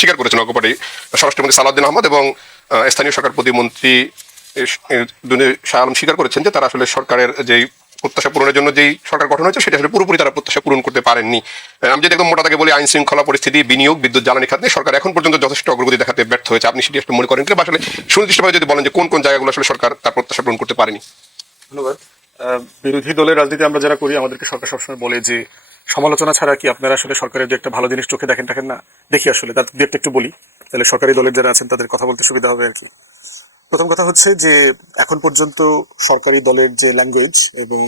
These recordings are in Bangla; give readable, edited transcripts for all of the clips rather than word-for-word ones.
স্বীকার করেছেন অকপটে স্বরাষ্ট্রমন্ত্রী সালাউদ্দিন আহমদ এবং স্থানীয় সরকার প্রতিমন্ত্রী শাহ আলম স্বীকার করেছেন যে তারা আসলে সরকারের যেই প্রত্যাশা পূরণের জন্য যেই সরকার গঠন হয়েছে সেটা আসলে পুরোপুরি তারা প্রত্যাশা পূরণ করতে পারেননি। আমি যদি একদম মোটা দাগে বলি, আইন শৃঙ্খলা পরিস্থিতি, বিনিয়োগ, বিদ্যুৎ জ্বালানি খাতে সরকার এখন পর্যন্ত যথেষ্ট অগ্রগতি দেখাতে ব্যর্থ হয়েছে। আপনি সেটি আসলে মনে করেন কিনা, বা আসলে সুনির্দিষ্টভাবে যদি বলেন যে কোন কোন জায়গাগুলো আসলে সরকার তার প্রত্যাশা পূরণ করতে পারেনি? ধন্যবাদ। বিরোধী দলের রাজনীতি আমরা যারা করি, আমাদেরকে সরকার সবসময় বলে যে সমালোচনা ছাড়া কি আপনারা আসলে সরকারের যে একটা ভালো জিনিস চোখে দেখেন না। দেখি আসলে তার দু একটা একটু বলি, তাহলে সরকারি দলের যারা আছেন তাদের কথা বলতে সুবিধা হবে আর কি। প্রথম কথা হচ্ছে যে এখন পর্যন্ত সরকারি দলের যে ল্যাঙ্গুয়েজ এবং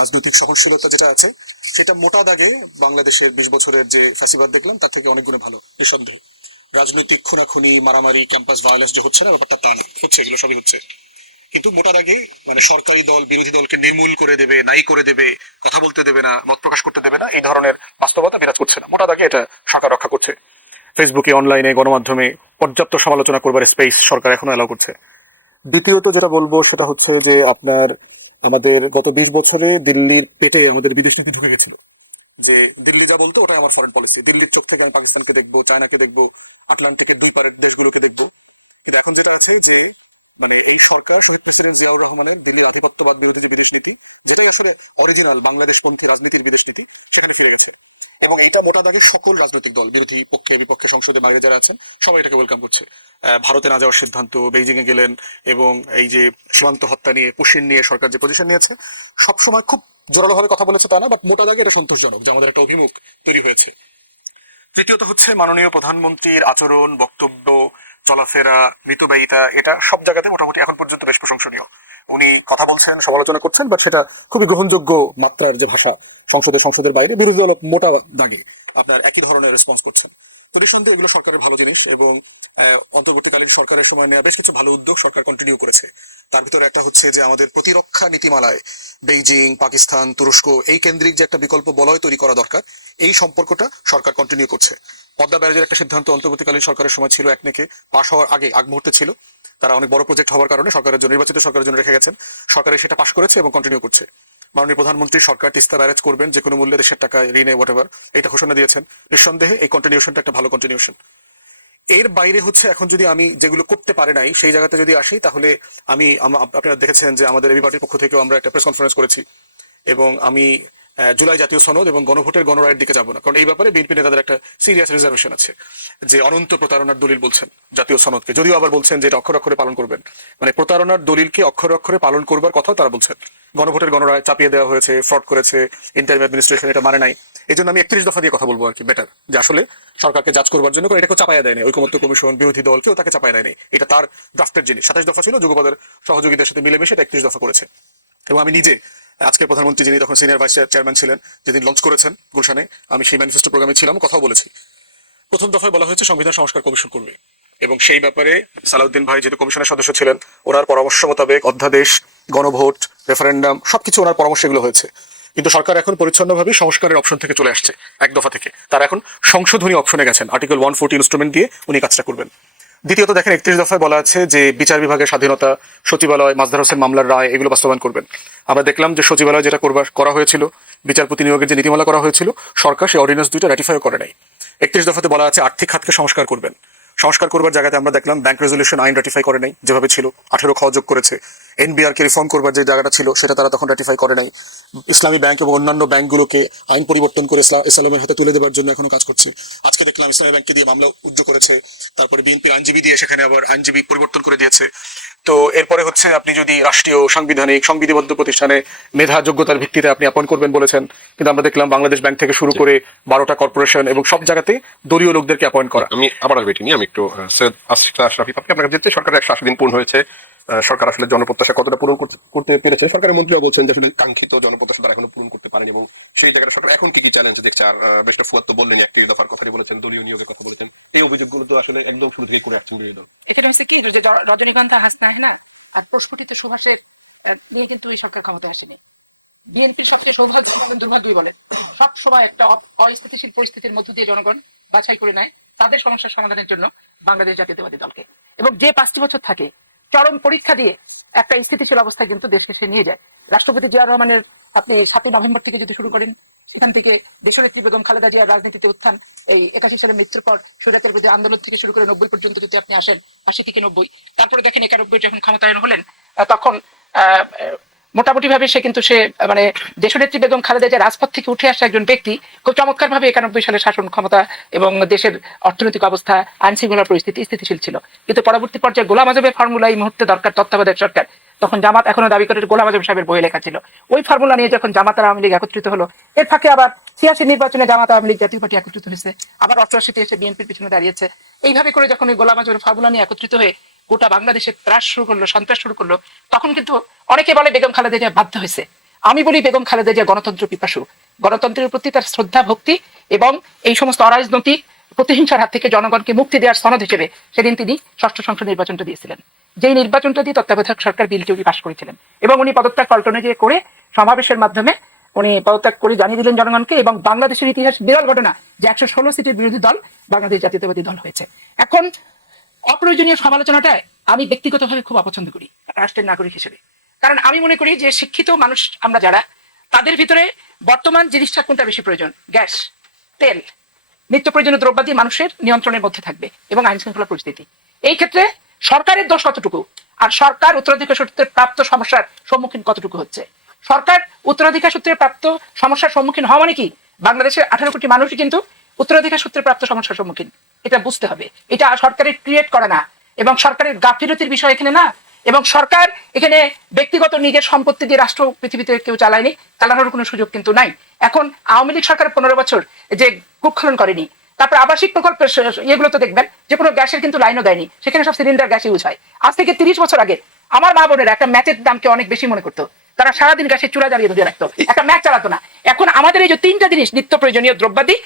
রাজনৈতিক সহনশীলতা যেটা আছে, সেটা মোটা দাগে বাংলাদেশের 20 বছরের যে ফ্যাসিবাদ দেখলাম তার থেকে অনেক গুণে ভালো, নিঃসন্দেহে। রাজনৈতিক খুনাখুনি, মারামারি, ক্যাম্পাস ভায়োলেন্স যে হচ্ছে না, ব্যাপারটা তা না, হচ্ছে, এগুলো সবই হচ্ছে। কিন্তু মোটা দাগে মানে সরকারি দল বিরোধী দলকে নির্মূল করে দেবে, নাই করে দেবে, কথা বলতে দেবে না, মত প্রকাশ করতে দেবে না, এই ধরনের বাস্তবতা বিরাজ করছে না। মোটা দাগে এটা সরকার রক্ষা করছে। ফেসবুকে, অনলাইনে, গণমাধ্যমে পর্যাপ্ত সমালোচনা করবার স্পেস সরকার এখনো অ্যালাউ করছে। দ্বিতীয়ত যেটা বলবো সেটা হচ্ছে যে আপনার আমাদের গত 20 বছরে দিল্লির পেটে আমাদের বিদেশ নীতি ঢুকে গেছিল। যে দিল্লি যা বলতো ওটাই আমার ফরেন পলিসি। দিল্লির চোখ থেকে আমি পাকিস্তানকে দেখবো, চায়নাকে দেখবো, আটলান্টিকের দুই পারের দেশগুলোকে দেখবো। কিন্তু এখন যেটা আছে যে মানে এই সরকার শহীদ প্রেসিডেন্ট জিয়াউর রহমানের দিল্লির আধিপত্যবাদ বিরোধী যে বিদেশ নীতি, যেটাই আসলে অরিজিনাল বাংলাদেশপন্থী রাজনীতির বিদেশ নীতি, সেখানে ফিরে গেছে। এবং এটা মোটা দাগে সকল রাজনৈতিক দল, বিরোধী পক্ষে বিপক্ষে, সংসদে বাইরে যারা আছেন, সবাই এটাকে ওয়েলকাম করছে। ভারতে না যাওয়ার সিদ্ধান্ত, বেইজিং এ গেলেন, এবং এই যে সীমান্ত হত্যা নিয়ে, পুশিন নিয়ে সরকার যে পজিশন নিয়েছে, সবসময় খুব জোরালো ভাবে কথা বলেছে তা না, বাট মোটা দাগে এটা সন্তোষজনক যে আমাদের একটা অভিমুখ তৈরি হয়েছে। তৃতীয়ত হচ্ছে মাননীয় প্রধানমন্ত্রীর আচরণ, বক্তব্য, চলাফেরা, মিতব্যয়িতা, এটা সব জায়গাতে মোটামুটি এখন পর্যন্ত বেশ প্রশংসনীয়। উনি কথা বলছেন, সমালোচনা করছেন, বাট সেটা খুবই গ্রহণযোগ্য মাত্রার যে ভাষা, সংসদের বাইরে বিরোধী দল মোটা দাগে আপনার একই ধরনের রেসপন্স করছেন। তো নিঃসন্দেহে এগুলো সরকারের ভালো জিনিস, এবং অন্তর্বর্তীকালীন সরকারের সময় নেওয়া বেশ কিছু ভালো উদ্যোগ সরকার কন্টিনিউ করেছে। তার ভিতরে একটা হচ্ছে যে আমাদের প্রতিরক্ষা নীতিমালায় বেইজিং, পাকিস্তান, তুরস্ক এই কেন্দ্রিক যে একটা বিকল্প বলয় তৈরি করা দরকার, এই সম্পর্কটা সরকার কন্টিনিউ করছে। পদ্মা ব্যারাজের একটা সিদ্ধান্ত অন্তর্বর্তীকালীন সরকারের সময় ছিল, একনেকে পাশ হওয়ার আগ মুহূর্তে ছিল। তারা অনেক বড় প্রজেক্ট হওয়ার কারণে সরকারের জন্য, নির্বাচিত সরকারের জন্য রেখে গেছেন। সরকারের সেটা পাশ করেছে এবং কন্টিনিউ করছে। মাননীয় প্রধানমন্ত্রী সরকার তিস্তা ব্যারেজ করবেন যে কোনো মূল্যে, দেশের টাকায়, ঋণে, হোয়াটএভার, এটা ঘোষণা দিয়েছেন। নিঃসন্দেহে এই কন্টিনিউশনটা একটা ভালো কন্টিনিউশন। এর বাইরে হচ্ছে এখন যদি আমি যেগুলো করতে পারে নাই সেই জায়গাতে যদি আসি, তাহলে আপনারা দেখেছেন যে আমাদের এবি পার্টির পক্ষ থেকেও আমরা একটা প্রেস কনফারেন্স করেছি, এবং আমি জুলাই জাতীয় সনদ এবং গণভোটের গণরায়ের দিকে যাব না, কারণ এই ব্যাপারে বিএনপি নেতাদের একটা সিরিয়াস রিজার্ভেশন আছে। যে অনন্ত প্রতারণার দলিল বলছেন জাতীয় সনদকে, যদিও আবার বলছেন যে এটা অক্ষরে অক্ষরে পালন করবেন, মানে প্রতারণার দলিলকে অক্ষরে অক্ষরে পালন করবার কথাও তারা বলছেন। গণভোটের গণরায় চাপিয়ে দেওয়া হয়েছে, ফ্রড করেছে ইন্টারিম অ্যাডমিনিস্ট্রেশন, এটা মানে নাই। এই জন্য আমি 31 দফা দিয়ে কথা বলবো আর কি, বেটার, যে আসলে সরকারকে জাজ করবার জন্য, এটা কেউ চাপায়া দেয়নি, ঐকমত্য কমিশন, বিরোধী দল কেউ তাকে চাপায়া দেয়নি, এটা তার ড্রাফটের জিনিস। 27 দফা ছিল, যুগপদের সহযোগিতার সাথে মিলেমিশে এটা 31 দফা করেছে। এবং আমি নিজে আজকের প্রধানমন্ত্রী যিনি তখন সিনিয়র ভাইস চেয়ারম্যান ছিলেন, যেদিন লঞ্চ করেছেন গুলশানে, আমি সেই ম্যানিফেস্টো প্রোগ্রামে ছিলাম, কথাও বলেছি। প্রথম দফায় বলা হয়েছে সংবিধান সংস্কার কমিশন করবে, এবং সেই ব্যাপারে সালাউদ্দিন ভাই যেহেতু কমিশনের সদস্য ছিলেন, ওনার পরামর্শ মোতাবেক অধ্যাদেশ, গণভোট, রেফারেন্ডাম সবকিছু ওনার পরামর্শ এগুলো হয়েছে। কিন্তু সরকার এখন পরিচ্ছন্নভাবে সংস্কারের অপশন থেকে চলে আসছে, এক দফা থেকে তারা এখন সংশোধনী অপশনে গেছেন, আর্টিকেল 140 ইনস্ট্রুমেন্ট দিয়ে উনি কাজটা করবেন। দ্বিতীয়ত দেখেন 31 দফায় বলা আছে যে বিচার বিভাগের স্বাধীনতা, সচিবালয়, মাজদার হোসেন মামলার রায়, এগুলো বাস্তবায়ন করবেন। আমরা দেখলাম যে সচিবালয় যেটা করা হয়েছিল, বিচারপতি নিয়োগের যে নীতিমালা করা হয়েছিল, সরকার সেই অর্ডিন্যান্স দুইটা র্যাটিফাইও করে নাই। 31 দফাতে বলা আছে আর্থিক খাতকে সংস্কার করবেন। সংস্কার করবার জায়গাতে আমরা দেখলাম ব্যাংক রেজলিউশন আইন র্যাটিফাই করে নাই, যেভাবে ছিল 18 খ যোগ করেছে। এনবিআর কে রিফর্ম করবার যে জায়গাটা ছিল সেটা তারা তখন র্যাটিফাই করে নাই। ইসলামী ব্যাংক এবং অন্যান্য ব্যাংকগুলোকে আইন পরিবর্তন করে ইসলামের হাতে তুলে দেওয়ার জন্য এখনো কাজ করছে। আজকে দেখলাম ইসলামী ব্যাংককে দিয়ে মামলা উজ্জ করেছে, তারপরে বিএনপির আইনজীবী দিয়ে সেখানে আবার আইনজীবী পরিবর্তন করে দিয়েছে। তো এরপরে হচ্ছে আপনি যদি রাষ্ট্রীয় সাংবিধানিক সংবিধিবদ্ধ প্রতিষ্ঠানে মেধা যোগ্যতার ভিত্তিতে আপনি অ্যাপয়েন্ট করবেন বলেছেন, কিন্তু আমরা দেখলাম বাংলাদেশ ব্যাংক থেকে শুরু করে 12টা কর্পোরেশন এবং সব জায়গাতে দলীয় লোকদেরকে অ্যাপয়েন্ট করা। আমি আবার আসবে নিয়ে আমি একটু সৈয়দ আশরাফি আপনি আপনার কাছে সরকারের 180 দিন পূর্ণ হয়েছে, সরকার আসলে জনপ্রত্যাশা কতটা পূরণ করতে পেরেছে? সরকারের মন্ত্রীরা বলছেন যে আসলে কাঙ্ক্ষিত জনপ্রত্যাশা তারা এখনো পূরণ করতে পারেনি, এবং সেই জায়গায় সরকার এখন কি কি চ্যালেঞ্জ দেখছে? আর বেশ ফুয়াদ তো বললেন, 31 দফার কথা বলেছেন, দলীয় নিয়োগের কথা বলেছেন, এই অভিযোগগুলো তো আসলে একদম শুরু থেকে করে একসঙ্গে দাও। এখানে হচ্ছে কি যে রজনীকান্তা হাসনা না আর প্রস্ফুটিত সুভাষের নিয়ে কিন্তু এই সরকার ক্ষমতা আসেনি। বিএনপির সবচেয়ে সৌভাগ্য এবং দুর্ভাগ্যই বলে, সব সময় একটা অস্থিতিশীল পরিস্থিতির মধ্য দিয়ে জনগণ বাছাই করে নেয় তাদের সমস্যার সমাধানের জন্য বাংলাদেশ জাতীয়তাবাদী দলকে, এবং যে 5টি বছর থাকে চরম পরীক্ষা দিয়ে একটা স্থিতিশীল অবস্থায় কিন্তু দেশকে সে নিয়ে যায়। রাষ্ট্রপতি জিয়া রহমানের আপনি 7ই নভেম্বর থেকে যদি শুরু করেন, সেখান থেকে দেশনেত্রী বেগম খালেদা জিয়ার রাজনীতিতে উত্থান, এই 81 সালে মৃত্যুর পর স্বৈরাচার বিরোধী আন্দোলন থেকে শুরু করে 90 পর্যন্ত যদি আপনি আসেন, 80 থেকে 90, তারপরে দেখেন 91 যখন ক্ষমতায়ন হলেন, তখন মোটামুটি ভাবে সে মানে দেশনেত্রী বেগম খালেদা জিয়া রাজপথ থেকে উঠে আসা একজন ব্যক্তি খুব চমৎকার ভাবে 91 সালে শাসন ক্ষমতা এবং দেশের অর্থনৈতিক অবস্থা, আইন শৃঙ্খলা পরিস্থিতি স্থিতিশীল ছিল। কিন্তু পরবর্তী পর্যায়ে গোলাম আজমের ফর্মুলা এই মুহূর্তে দরকার তত্ত্বাবধায়ক সরকার। তখন জামাত এখনো দাবি করে গোলাম আজম সাহেবের বই লেখা ছিল। ওই ফর্মুলা নিয়ে যখন জামাত আর আওয়ামী লীগ একত্রিত হলো, এর ফাঁকে আবার 86 নির্বাচনে জামাত আওয়ামী লীগ জাতীয় পার্টি একত্রিত হয়েছে, আবার 88-তে এসে বিএনপির পিছনে দাঁড়িয়েছে। এইভাবে করে যখন ওই গোলাম আজমের ফর্মুলা নিয়ে একত্রিত হয়ে গোটা বাংলাদেশে ত্রাস শুরু করলো, সন্ত্রাস শুরু করলো, তখন কিন্তু অনেকে বলে বেগম খালেদা জিয়া বাধ্য হয়েছে। আমি বলি বেগম খালেদা জিয়া গণতন্ত্র পিপাসু, গণতন্ত্রের প্রতি তার শ্রদ্ধা ভক্তি এবং এই সমস্ত অরাজনৈতিক প্রতিহিংসার হাত থেকে জনগণকে মুক্তি দেওয়ার সনদ হিসেবে সেদিন তিনি ষষ্ঠ সংসদ নির্বাচনটা দিয়েছিলেন। যেই নির্বাচনটা দিয়ে তত্ত্বাবধায়ক সরকার বিলটি উনি পাশ করেছিলেন এবং উনি পদত্যাগ পল্টনে যে করে সমাবেশের মাধ্যমে উনি পদত্যাগ করে জানিয়ে দিলেন জনগণকে। এবং বাংলাদেশের ইতিহাস বিরল ঘটনা যে 116 সিটের বিরোধী দল বাংলাদেশ জাতীয়তাবাদী দল হয়েছে। এখন অপ্রয়োজনীয় সমালোচনাটা আমি ব্যক্তিগতভাবে খুব অপছন্দ করি রাষ্ট্রের নাগরিক হিসেবে, কারণ আমি মনে করি যে শিক্ষিত মানুষ আমরা যারা, তাদের ভিতরে বর্তমান জিনিসটা কোনটা বেশি প্রয়োজন, গ্যাস, তেল, নিত্য প্রয়োজনীয় দ্রব্যাদি মানুষের নিয়ন্ত্রণের মধ্যে থাকবে এবং আইন শৃঙ্খলা পরিস্থিতি। এই ক্ষেত্রে সরকারের দোষ কতটুকু আর সরকার উত্তরাধিকার সূত্রে প্রাপ্ত সমস্যার সম্মুখীন কতটুকু হচ্ছে। সরকার উত্তরাধিকার সূত্রে প্রাপ্ত সমস্যার সম্মুখীন হওয়া মানে কি, বাংলাদেশের 18 কোটি মানুষই কিন্তু উত্তরাধিকার সূত্রে প্রাপ্ত সমস্যার সম্মুখীন। এটা বুঝতে হবে, এটা সরকারের ক্রিয়েট করা না এবং সরকারের গাফিলতির বিষয় এখানে না। এবং সরকার এখানে ব্যক্তিগত নিজের সম্পত্তি দিয়ে রাষ্ট্র পৃথিবীতে কেউ চালায়নি, চালানোর কোনো সুযোগ কিন্তু নাই। এখন আওয়ামী লীগ সরকার 15 বছর যে কূপ খনন করেনি, তারপর আবাসিক প্রকল্পের ইয়েগুলো তো দেখবেন যে কোনো গ্যাসের কিন্তু লাইনও দেয়নি, সেখানে সব সিলিন্ডার গ্যাস ইউজ হয়। আজ থেকে 30 বছর আগে আমার মা বোনেরা একটা ম্যাচের দামকে অনেক বেশি মনে করতো, তারা সারাদিন গ্যাসের চুলা জ্বালিয়ে ধরে রাখতো, একটা ম্যাচ চালাতো না। এখন আমাদের এই যে 3টা জিনিস নিত্য প্রয়োজনীয় দ্রব্যাদি,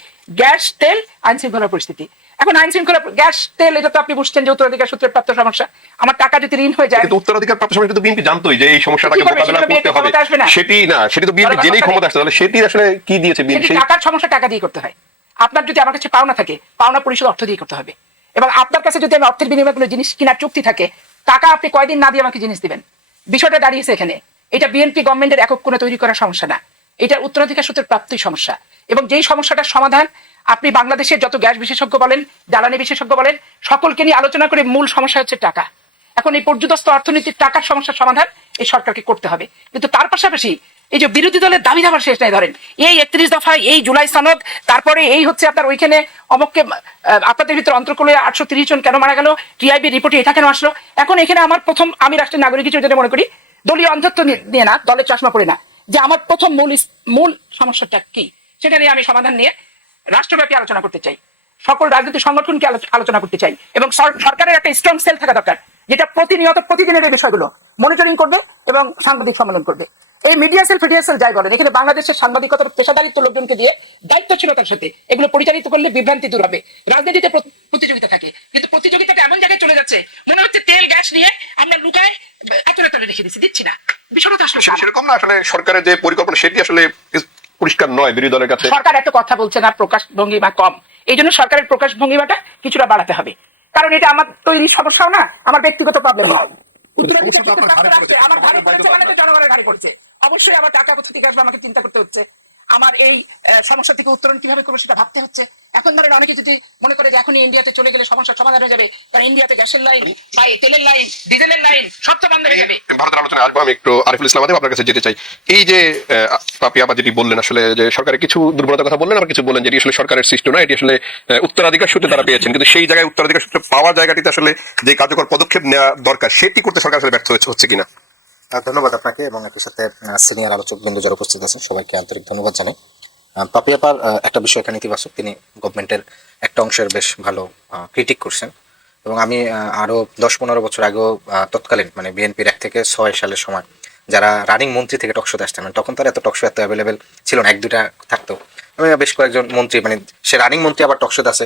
গ্যাস, তেল, আইন শৃঙ্খলা পরিস্থিতি। এখন আইন শৃঙ্খলা, গ্যাস, তেল, এটা তো আপনি বুঝছেন যে উত্তরাধিকার সূত্রে প্রাপ্ত সমস্যা। আমার টাকা যদি ঋণ হয়ে যায়, কিন্তু উত্তরাধিকার প্রাপ্ত সময় কিন্তু বিএনপি জানতোই যে এই সমস্যাটাকে মোকাবেলা করতে হবে, সেটি না, সেটি তো বিএনপি জেনেই ক্ষমতা আসছে, তাহলে সেটি আসলে কি দিয়েছে বিএনপি? টাকার সমস্যা টাকা দিয়ে করতে হয়। আপনার যদি আমার কাছে পাওনা থাকে, পাওনা পরিশোধ অর্থ দিয়ে করতে হবে। এবং আপনার কাছে যদি আমি অর্থের বিনিময়ে কোনো জিনিস কেনার চুক্তি থাকে, টাকা আপনি কয়দিন না দিয়ে আমাকে জিনিস দিবেন, বিষয়টা দাঁড়িয়েছে এখানে। এটা বিএনপি গভর্নমেন্টের একক কোনো তৈরি করার সমস্যা না, এটা উত্তরাধিকার সূত্রের প্রাপ্তই সমস্যা। এবং যেই সমস্যাটার সমাধান আপনি বাংলাদেশের যত গ্যাস বিশেষজ্ঞ বলেন, জ্বালানি বিশেষজ্ঞ বলেন, সকলকে নিয়ে আলোচনা করে মূল সমস্যা হচ্ছে টাকা। এখন এই পর্যুদস্ত অর্থনীতির টাকার সমস্যার সমাধান এই সরকারকে করতে হবে। কিন্তু তার পাশাপাশি এই যে বিরোধী দলের দাবি দাবার শেষ নাই, ধরেন এই 31 দফায়, এই জুলাই সনদ, তারপরে এই হচ্ছে আপনার ওইখানে অমককে আপনাদের ভিতরে অন্তর্কলে 830 জন কেন মারা গেল, টিআইবি রিপোর্টে এটা কেন আসলো। এখন এখানে আমার প্রথম, আমি রাষ্ট্রের নাগরিক হিসেবে যেটা মনে করি, দলীয় অন্ধত্ব নিয়ে না, দলের চশমা পড়ে না, যে আমার প্রথম মূল সমস্যাটা কি সেটা নিয়ে আমি সমাধান নিয়ে রাষ্ট্রব্যাপী আলোচনা করতে চাই, সকল রাজনৈতিক সংগঠনকে আলোচনা করতে চাই। এবং সরকারের একটা স্ট্রং সেল থাকা দরকার, যেটা প্রতিনিয়ত প্রতিদিনের এই বিষয়গুলো মনিটরিং করবে এবং সাংবাদিক সম্মেলন করবে। এই মিডিয়া সেল ফিডিয়া সেল যাই বলেন, এখানে বাংলাদেশের সাংবাদিকতার পেশাদারিত্ব লোকজনকে দিয়ে দায়িত্বশীলতার সাথে এগুলো পরিচালিত করলে বিভ্রান্তি দূর হবে। রাজনীতিতে প্রতিযোগিতা থাকে, কিন্তু প্রতিযোগিতাটা এমন জায়গায় চলে যাচ্ছে মনে হচ্ছে তেল গ্যাস নিয়ে আমরা লুকায় এতটা তলে রেখে দিচ্ছি না। বিষয়টা আসলে সেরকম না, আসলে সরকারের যে পরিকল্পনা সেটি আসলে পরিষ্কার নয় বিরোধী দলের কাছে। সরকার এত কথা বলছে না, প্রকাশ ভঙ্গিমা কম, এই জন্য সরকারের প্রকাশ ভঙ্গিমাটা কিছুটা বাড়াতে হবে। কারণ এটা আমার তৈরি সমস্যাও না, আমার ব্যক্তিগত প্রবলেম না। আমার ঘাড়ে পড়েছে মানে তো জনগণের ঘাড়ে পড়েছে। অবশ্যই আমার টাকা কোথা থেকে আসবে আমাকে চিন্তা করতে হচ্ছে, আমার এই সমস্যা থেকে উত্তরণ কিভাবে করবো সেটা ভাবতে হচ্ছে। এখন ধরেন অনেকে যদি মনে করে যে এখনই ইন্ডিয়াতে চলে গেলে সমস্যার সমাধান হয়ে যাবে, কারণ ইন্ডিয়াতে গ্যাসের লাইন বা তেলের লাইন, ডিজেলের লাইন সব তো বন্ধ হয়ে যাবে। ভারতের আলোচনায় আসবো, আমি একটু আরিফুল ইসলাম আদেব আপনার কাছে যেতে চাই। এই যে পাপিয়া আবার যেটি বললেন, আসলে যে সরকারের কিছু দুর্বলতার কথা বললেন, আবার কিছু বললেন যেটি আসলে সরকারের সৃষ্ট নয়, এটি আসলে উত্তরাধিকার সূত্রে তারা পেয়েছেন, কিন্তু সেই জায়গায় উত্তরাধিকার সূত্রে পাওয়া জায়গাটিতে আসলে যে কার্যকর পদক্ষেপ নেওয়া দরকার সেটি করতে সরকার আসলে ব্যর্থ হচ্ছে কিনা। ধন্যবাদ আপনাকে এবং একই সাথে সিনিয়র আলোচক বিন্দু যারা উপস্থিত আছেন সবাইকে আন্তরিক ধন্যবাদ জানাই। পাপিয়াপার একটা বিষয় এখানে ইতিবাচক, তিনি গভর্নমেন্টের একটা অংশের বেশ ভালো ক্রিটিক করছেন এবং আমি আরও 10-15 বছর আগেও তৎকালীন মানে বিএনপির 1 থেকে 6 সালের সময় যারা রানিং মন্ত্রী থেকে টকশোতে আসতেন, মানে তখন তার এত টকশো এত অ্যাভেলেবেল ছিল না, 1-2টা থাকতো। আমি বেশ কয়েকজন মন্ত্রী, মানে সে রানিং মন্ত্রী আবার টকশোতে আছে,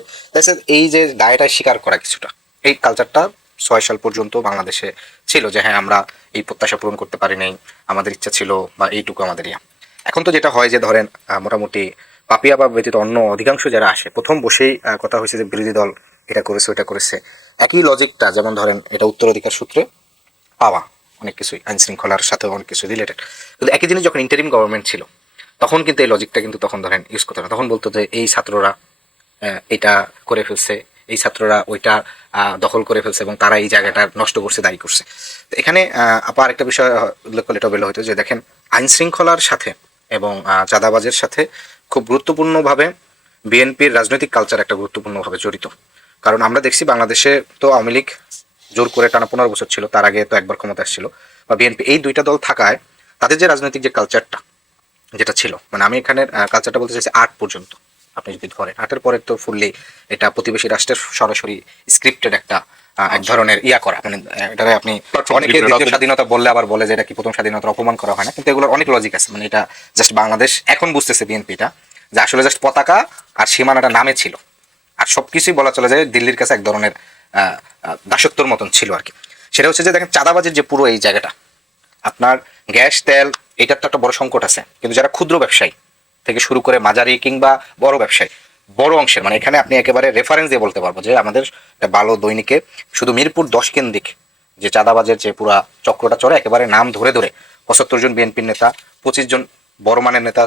এই যে দায়টা স্বীকার করা কিছুটা, এই কালচারটা 6 সাল পর্যন্ত বাংলাদেশে ছিল যে হ্যাঁ আমরা এই প্রত্যাশা পূরণ করতে পারি নাই, আমাদের ইচ্ছা ছিল বা এইটুকু আমাদের ইয়া। এখন তো যেটা হয় যে ধরেন মোটামুটি পাপিয়া বা ব্যতীত অন্য অধিকাংশ যারা আসে প্রথম বসেই কথা হয়েছে যে বিরোধী দল এটা করেছে ওটা করেছে, একই লজিকটা, যেমন ধরেন এটা উত্তরাধিকার সূত্রে পাওয়া অনেক কিছুই, আইন শৃঙ্খলার সাথে অনেক কিছু রিলেটেড, কিন্তু একই জিনিস যখন ইন্টারিম গভর্নমেন্ট ছিল তখন কিন্তু এই লজিকটা কিন্তু তখন ধরেন ইউজ করতো না, তখন বলতো যে এই ছাত্ররা এটা করে ফেলছে, এই ছাত্ররা ওইটা দখল করে ফেলছে এবং তারা এই জায়গাটা নষ্ট করছে, দায়ী করছে। তো এখানে আপা আরেকটা বিষয় উল্লেখ করলে এটা ভালো হতো যে দেখেন আইন শৃঙ্খলার সাথে এবং চাঁদাবাজের সাথে খুব গুরুত্বপূর্ণভাবে বিএনপির রাজনৈতিক কালচার একটা গুরুত্বপূর্ণভাবে জড়িত। কারণ আমরা দেখছি বাংলাদেশে তো আওয়ামী লীগ জোর করে টানা 15 বছর ছিল, তার আগে তো একবার ক্ষমতা আসছিল, বা বিএনপি, এই দুইটা দল থাকায় তাদের যে রাজনৈতিক যে কালচারটা যেটা ছিল, মানে আমি এখানের কালচারটা বলতে চাইছি 8 পর্যন্ত, আপনি যদি ধরেন 8-এর পরে তো ফুললি এটা প্রতিবেশী রাষ্ট্রের সরাসরি স্ক্রিপ্টেড একটা এক ধরনের ইয়া করা, মানে এটারে আপনি অনেকে দ্বিতীয় স্বাধীনতা বললে আবার বলে যে এটা কি প্রথম স্বাধীনতার অপমান করা হয় না, কিন্তু এগুলোর অনেক লজিক আছে। মানে এটা জাস্ট বাংলাদেশ এখন বুঝতেছে বিএনপিটা যে আসলে জাস্ট পতাকা আর সীমানাটা নামে ছিল, আর সবকিছুই বলা চলে যায় দিল্লির কাছে এক ধরনের দাসত্বর মতন ছিল আর কি। সেটা হচ্ছে যে দেখেন চাঁদাবাজির যে পুরো এই জায়গাটা, আপনার গ্যাস তেল এটার তো একটা বড় সংকট আছে, কিন্তু যারা ক্ষুদ্র ব্যবসায়ী থেকে শুরু করে মাঝারি কিংবা বড় ব্যবসায়ী, বড় অংশের, মানে এখানে আপনি একেবারে রেফারেন্স দিয়ে বলতে পারবো যে আমাদের ভালো দৈনিকে শুধু মিরপুর 10 কেন্দ্রিক যে চাঁদাবাজের যে পুরা চক্রটা চলে, একেবারে নাম ধরে ধরে 75 জন বিএনপির নেতা, 25 জন বড় মানের নেতা,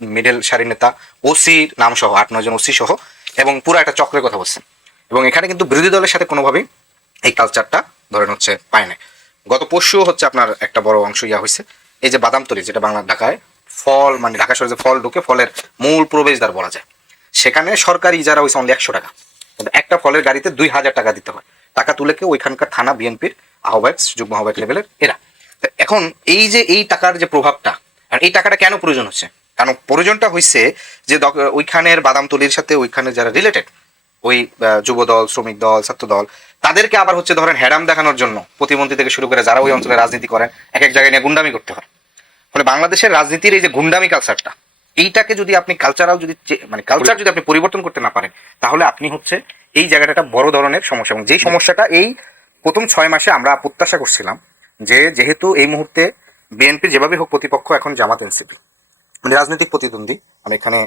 মিডল সারির নেতা, ওসি নাম সহ 8-9 জন ওসি সহ, এবং পুরো একটা চক্রের কথা বলছেন। এবং এখানে কিন্তু বিরোধী দলের সাথে কোনোভাবেই এই কালচারটা ধরেন হচ্ছে পায় না। গত পরশু হচ্ছে আপনার একটা বড় অংশ ইয়া হয়েছে, এই যে বাদামতলী, যেটা বাংলা ঢাকায় ফল, মানে ঢাকা শহরে যে ফল ঢুকে, ফলের মূল প্রবেশদ্বার বলা যায়, সেখানে সরকারি ইজারা হয়েছে অনলি 100 টাকা, কিন্তু একটা ফলের গাড়িতে 2000 টাকা দিতে হয়। টাকা তুলে কেউ ওইখানকার থানা বিএনপির আহ্বায়ক, যুগ্ম আহ্বায়ক লেভেলের এরা। তো এখন এই যে এই টাকার যে প্রভাবটা, আর এই টাকাটা কেন প্রয়োজন হচ্ছে, কারণ প্রয়োজনটা হয়েছে যে ওইখানের বাদামতলির সাথে ওইখানে যারা রিলেটেড, ওই যুব দল, শ্রমিক দল, ছাত্র দল, তাদেরকে আবার হচ্ছে ধরেন হ্যারাম দেখানোর জন্য প্রতিমন্ত্রী থেকে শুরু করে যারা ওই অঞ্চলে রাজনীতি করেন এক এক জায়গায় নিয়ে গুন্ডামি করতে হয়। ফলে বাংলাদেশের রাজনীতির এই যে গুন্ডামি কালচারটা, এইটাকে যদি আপনি কালচারাল যদি মানে কালচার যদি আপনি পরিবর্তন করতে না পারেন, তাহলে আপনি হচ্ছে এই জায়গাটা একটা বড় ধরনের সমস্যা। এবং যেই সমস্যাটা এই প্রথম 6 মাসে আমরা প্রত্যাশা করছিলাম যে যেহেতু এই মুহূর্তে বিএনপি যেভাবে হোক প্রতিপক্ষ এখন জামাত এনসিপি, মানে রাজনৈতিক প্রতিদ্বন্দ্বী, আমি এখানে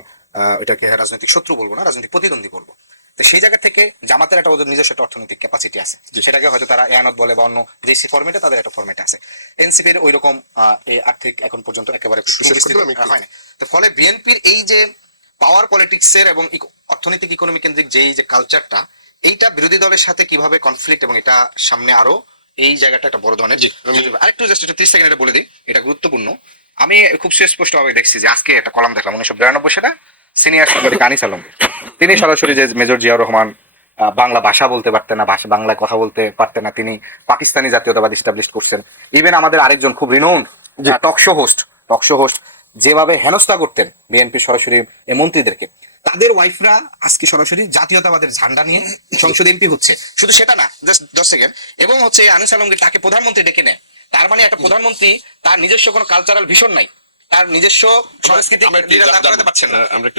এটাকে রাজনৈতিক শত্রু বলবো না, রাজনৈতিক প্রতিদ্বন্দ্বী বলবো। তো সেই জায়গা থেকে জামাতের একটা ওদের নিজস্ব একটা অর্থনৈতিক ক্যাপাসিটি আছে, সেটাকে হয়তো তারা এয়ানত বলে বা অন্য যে ফরম্যাটে তাদের একটা ফরম্যাট আছে। এনসিপির ওই রকম আর্থিক এখন পর্যন্ত একেবারে হয় না। তো ফলে বিএনপির এই যে পাওয়ার পলিটিক্সের এবং অর্থনৈতিক ইকোনমি কেন্দ্রিক যেই যে কালচারটা, এইটা বিরোধী দলের সাথে কিভাবে কনফ্লিক্ট, এবং এটা সামনে আরো এই জায়গাটা একটা বড় ধরনের। আরেকটু জাস্ট 30 সেকেন্ড বলে দিই, এটা গুরুত্বপূর্ণ। আমি খুব সুস্পষ্টভাবে দেখছি যে আজকে একটা কলাম দেখলাম 1992 সালে সিনিয়র সাংবাদিক আনিস আলম, তিনি সরাসরি যে মেজর জিয়াউর রহমান বাংলা ভাষা বলতে পারতেন না, বাংলায় কথা বলতে পারতেন না, তিনি পাকিস্তানি জাতীয়তাবাদ ইস্টাবলিশ করছেন। ইভেন আমাদের আরেকজন খুব রিনোন্ড টকশো হোস্ট যেভাবে হেনস্থা করতেন বিএনপি সরাসরি মন্ত্রীদেরকে, তাদের ওয়াইফরা আজকে সরাসরি জাতীয়তাবাদের ঝান্ডা নিয়ে সংসদে এমপি হচ্ছে। শুধু সেটা না, জাস্ট 10 সেকেন্ড, এবং হচ্ছে আনিস আলমগীর তাকে প্রধানমন্ত্রী ডেকে নেয়। তার মানে একটা প্রধানমন্ত্রী তার নিজস্ব কোনো কালচারাল ভিশন নাই, তার নিজস্ব সংস্কৃতি